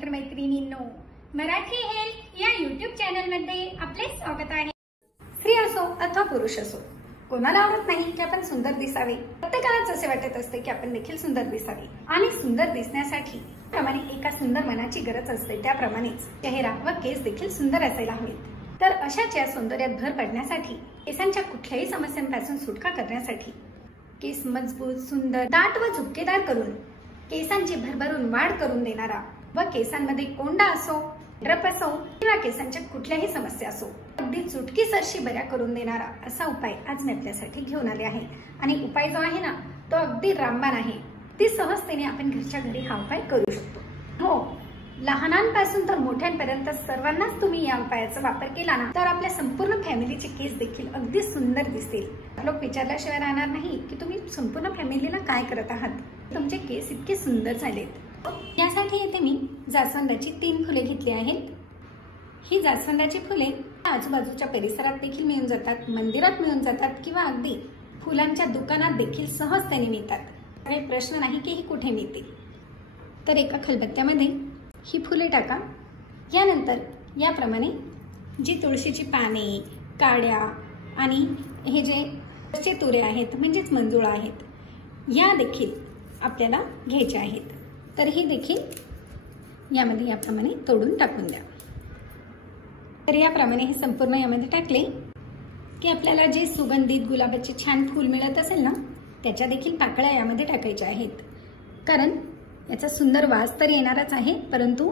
मित्रमैत्रिणींनो, Marathi health या YouTube channel मध्ये आपले स्वागत आहे। स्त्री असो अथवा पुरुष असो, कोणाला आवडत नाही की आपण सुंदर दिसावे। प्रत्येकालाच असे वाटत असते की आपण देखील सुंदर दिसावे आणि सुंदर दिसण्यासाठी प्रमाणे एका सुंदर मनाची गरज असते, त्याप्रमाणेच चेहरा व केस देखील सुंदर असायला हवेत। तर अशाच या सौंदर्यात भर पडण्यासाठी, केसांच्या कुठल्याही समस्यांपासून सुटका करण्यासाठी केस मजबूत, सुंदर, दाट व झुपकेदार करून केसांची भरभरून वाढ करून देणारा व केसांमध्ये कोंडा असो, ड्रप असो किंवा केसांच्या कुठल्याही समस्या असो, अगदी चुटकीसरशी बऱ्या करून देणारा असा उपाय आज मी आपल्यासाठी घेऊन आले आहे। आणि उपाय जो आहे ना, तो अगदी रामबाण आहे। ती सहजतेने आपण घरच्या घरी हा उपाय करू शकतो। हो, लहानांपासून तर मोठ्यांपर्यंत सर्वांनाच तुम्ही या उपायाचा वापर केला ना, तर आपल्या संपूर्ण फॅमिलीचे केस देखील अगदी सुंदर दिसतील। लोक विचारल्याशिवाय राहणार नाही की तुम्ही संपूर्ण फॅमिलीला काय करत आहात, तुमचे केस इतके सुंदर झालेत। यासाठी येथे मी जास्वंदाची 3 फुले घेतली आहेत। ही जास्वंदाची फुले आजूबाजूच्या परिसरात देखील मिळून जातात, मंदिरात मिळून जातात किंवा अगदी फुलांच्या दुकानात देखील सहजतेने मिळतात। काही प्रश्न नाही की ही कुठे मिळते। तर एका खलबत्त्यामध्ये ही फुले टाका। यानंतर याप्रमाणे जी तुळशीची पाने, काड्या आणि हे जे तुरे आहेत म्हणजेच मंजुळा आहेत, या देखील आपल्याला घ्यायच्या आहेत। तर ही देखील यामध्ये याप्रमाणे तोडून टाकून द्या। तर याप्रमाणे हे संपूर्ण यामध्ये टाकले की आपल्याला जे सुगंधित गुलाबाचे छान फूल मिळत असेल ना, त्याच्या देखील पाकळ्या यामध्ये टाकायच्या आहेत। कारण याचा सुंदर वास तर येणारच आहे, परंतु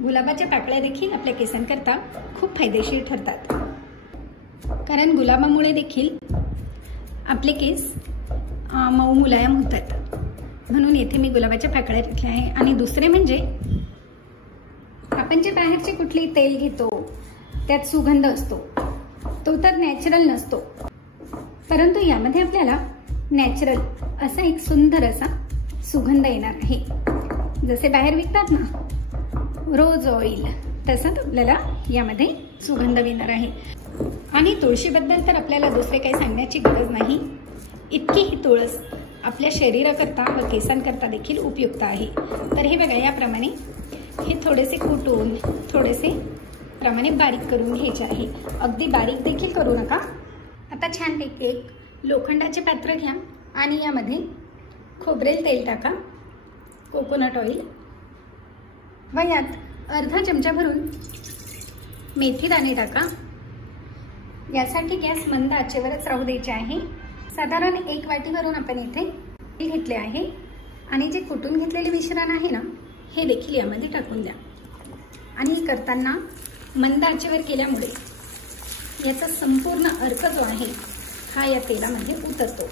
गुलाबाच्या पाकळ्या देखील आपल्या केसांकरता खूप फायदेशीर ठरतात। कारण गुलाबामुळे देखील आपले केस मऊ मुलायम होतात, म्हणून येथे मी गुलाबाच्या पाकळ्या टाकल्या आहे। आणि दुसरे म्हणजे आपण जे बाहेरचे कुठलेही तेल घेतो त्यात सुगंध असतो, तो तर नॅचरल नसतो, परंतु यामध्ये आपल्याला नॅचरल असा एक सुंदर असा सुगंध येणार आहे। जसे बाहेर विकतात ना रोज ऑइल, तसंच आपल्याला यामध्ये सुगंध येणार आहे। आणि तुळशीबद्दल तर आपल्याला दुसरे काही सांगण्याची गरज नाही, इतकी ही तुळस आपल्या शरीराकरता व केसांकरता देखील उपयुक्त आहे। तर हे बघा, याप्रमाणे हे थोडेसे कुटून थोडेसे प्रमाणे बारीक करून घ्यायचे आहे। अगदी बारीक देखील करू नका। आता छानपैकी एक लोखंडाचे पात्र घ्या आणि यामध्ये खोबरेल तेल टाका, कोकोनट ऑइल, व यात अर्धा चमचा भरून मेथी दाणे टाका। यासाठी गॅस मंद आचेवरच राहू द्यायचे आहे। साधारण 1 वाटीवरून आपण इथे घेतले आहे आणि जे कुटून घेतलेले मिश्रण आहे ना, हे देखील यामध्ये टाकून द्या। आणि करताना मंद आचेवर केल्यामुळे याचा संपूर्ण अर्क जो आहे हा या तेलामध्ये उतरतो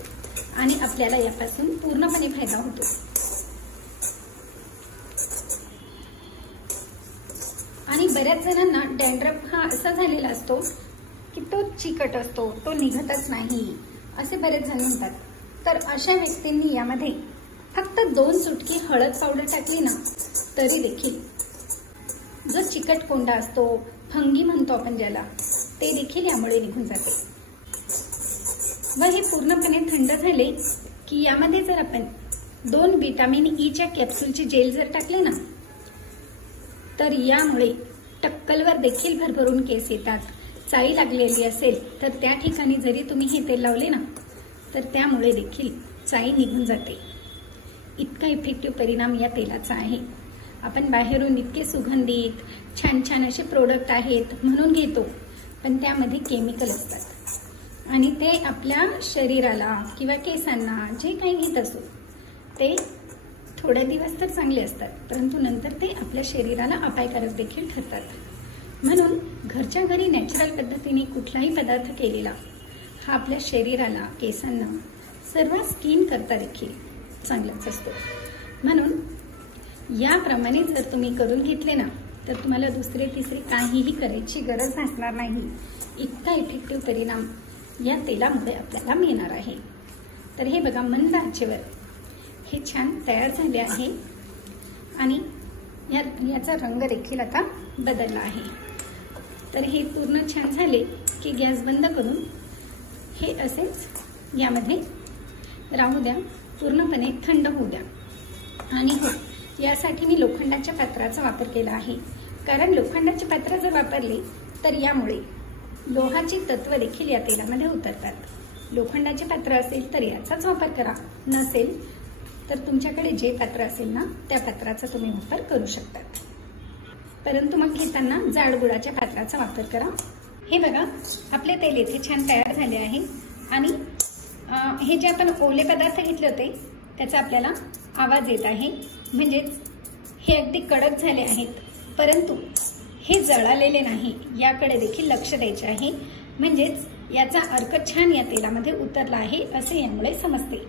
आणि आपल्याला यापासून पूर्णपणे फायदा होतो। आणि बऱ्याच जणांना डॅन्ड्रफ हा असा झालेला असतो की तो चिकट असतो, तो निघतच नाही, असे बरेच जण म्हणतात। तर अशा व्यक्तींनी यामध्ये फक्त 2 चुटकी हळद पावडर टाकली ना, तरी देखील जो चिकट कोंडा असतो, फंगी म्हणतो आपण ज्याला, ते देखील यामुळे निघून जाते। व हे पूर्णपणे थंड झाले की यामध्ये जर आपण 2 विटामिन ई च्या कॅप्सूलचे जेल जर टाकले ना, तर यामुळे टक्कलवर देखील भरभरून केस येतात। चाळी लागलेली असेल तर त्या ठिकाणी जरी तुम्ही हे तेल लावले ना, तर त्यामुळे देखील चाळी निघून जाते। इतका इफेक्टिव्ह परिणाम या तेलाचा आहे। आपण बाहेरून इतके सुगंधित छान छान असे प्रोडक्ट आहेत म्हणून घेतो, पण त्यामध्ये केमिकल असतात आणि ते आपल्या शरीराला किंवा केसांना जे काही घेत असो ते थोडे दिवस तर चांगले असतात, परंतु नंतर ते आपल्या शरीराला अपायकारक देखील ठरतात। म्हणून घरच्या घरी नॅचरल पद्धतीने कुठलाही पदार्थ केलेला हा आपल्या शरीराला, केसांना, सर्व स्किन करता देखील चांगलाच असतो। म्हणून याप्रमाणे जर तुम्ही करून घेतले ना, तर तुम्हाला दुसरे तिसरे काहीही करायची गरज भासणार नाही। इतका इफेक्टिव्ह परिणाम या तेलामुळे आपल्याला मिळणार आहे। तर हे बघा, मंद आचेवर हे छान तयार झाले आहे आणि याचा रंग देखील आता बदलला आहे। तर हे पूर्ण छान झाले की गॅस बंद करून हे असेच यामध्ये राहू द्या, पूर्णपणे थंड होऊ द्या। आणि हो, यासाठी मी लोखंडाच्या पात्राचा वापर केला आहे, कारण लोखंडाचे पात्र जर वापरले तर यामुळे लोहाची तत्व देखील या तेलामध्ये उतरतात। लोखंडाचे पात्र असेल तर याचाच वापर करा, नसेल तर तुमच्याकडे जे पात्र असेल ना त्या पात्राचा तुम्ही वापर करू शकता, परंतु मग घेताना जाड गुळाच्या पात्राचा वापर करा। हे बघा, आपले तेल इथे छान तयार झाले आहे आणि हे जे आपण ओले पदार्थ घेतले होते त्याचा आपल्याला आवाज येत आहे, म्हणजेच हे अगदी कडक झाले आहेत, परंतु हे जळालेले नाही, याकडे देखील लक्ष द्यायचे आहे, म्हणजेच याचा अर्क छान या तेलामध्ये उतरला आहे असे यामुळे समजते।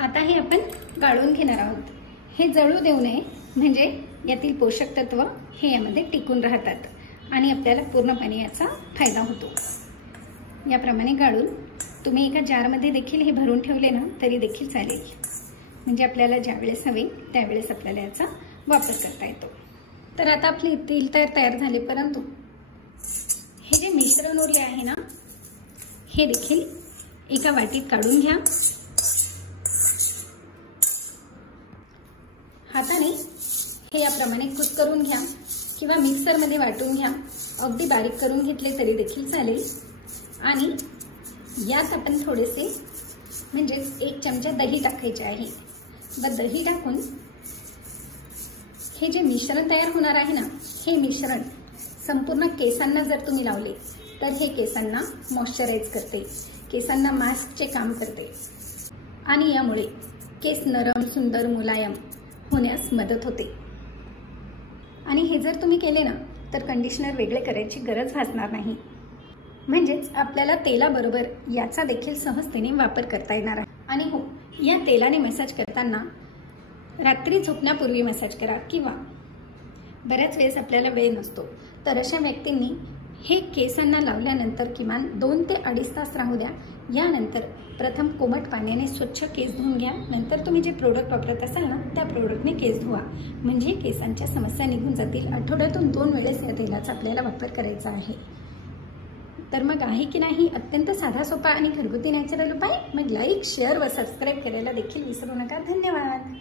आता हे आपण गाळून घेणार आहोत। हे जळू देऊ नये, म्हणजे यातील पोषक तत्व हे यामध्ये टिकून राहतात आणि आपल्याला पूर्णपणे याचा फायदा होतो। याप्रमाणे गाळून तुम्ही एका जारमध्ये देखील हे भरून ठेवले ना तरी देखील चालेल, म्हणजे आपल्याला ज्यावेळेस हवे त्यावेळेस आपल्याला याचा वापर करता येतो। तर आता आपले तेल तयार झाले, परंतु हे जे मिश्रण उरले आहे ना हे देखील एका वाटीत काढून घ्या। हाताने हे याप्रमाणे कुस्करून घ्या किंवा मिक्सरमध्ये वाटून घ्या, अगदी बारीक करून घेतले तरी देखील चालेल। आणि यात आपण थोडेसे म्हणजेच 1 चमचा दही टाकायचे आहे व दही टाकून हे जे मिश्रण तयार होणार आहे ना हे मिश्रण संपूर्ण केसांना जर तुम्ही लावले तर हे केसांना मॉइश्चराइज करते, केसांना मास्कचे काम करते आणि यामुळे केस नरम, सुंदर, मुलायम होण्यास मदत होते। आणि हे जर तुम्ही केले ना तर कंडिशनर वेगळे करायची गरज भासणार नाही, म्हणजेच आपल्याला तेलाबरोबर याचा देखील सहजतेने वापर करता येणार आहे। आणि हो, या तेलाने मसाज करताना रात्री झोपण्यापूर्वी मसाज करा किंवा बऱ्याच वेळेस आपल्याला वेळ नसतो तर अशा व्यक्तींनी हे केसांना लावल्यानंतर किमान 2 ते 2.5 तास राहू द्या। यानंतर प्रथम कोमट पाण्याने स्वच्छ केस धुवून घ्या, नंतर तुम्ही जे प्रोडक्ट वापरत असाल ना त्या प्रोडक्टने केस धुवा, म्हणजे केसांच्या समस्या निघून जातील। आठवड्यातून 2 वेळेस या तेलाचा आपल्याला वापर करायचा आहे। तर मग आहे की नाही अत्यंत साधा सोपा आणि घरगुती नॅचरल उपाय? मग लाईक, शेअर व सबस्क्राईब करायला देखील विसरू नका। धन्यवाद।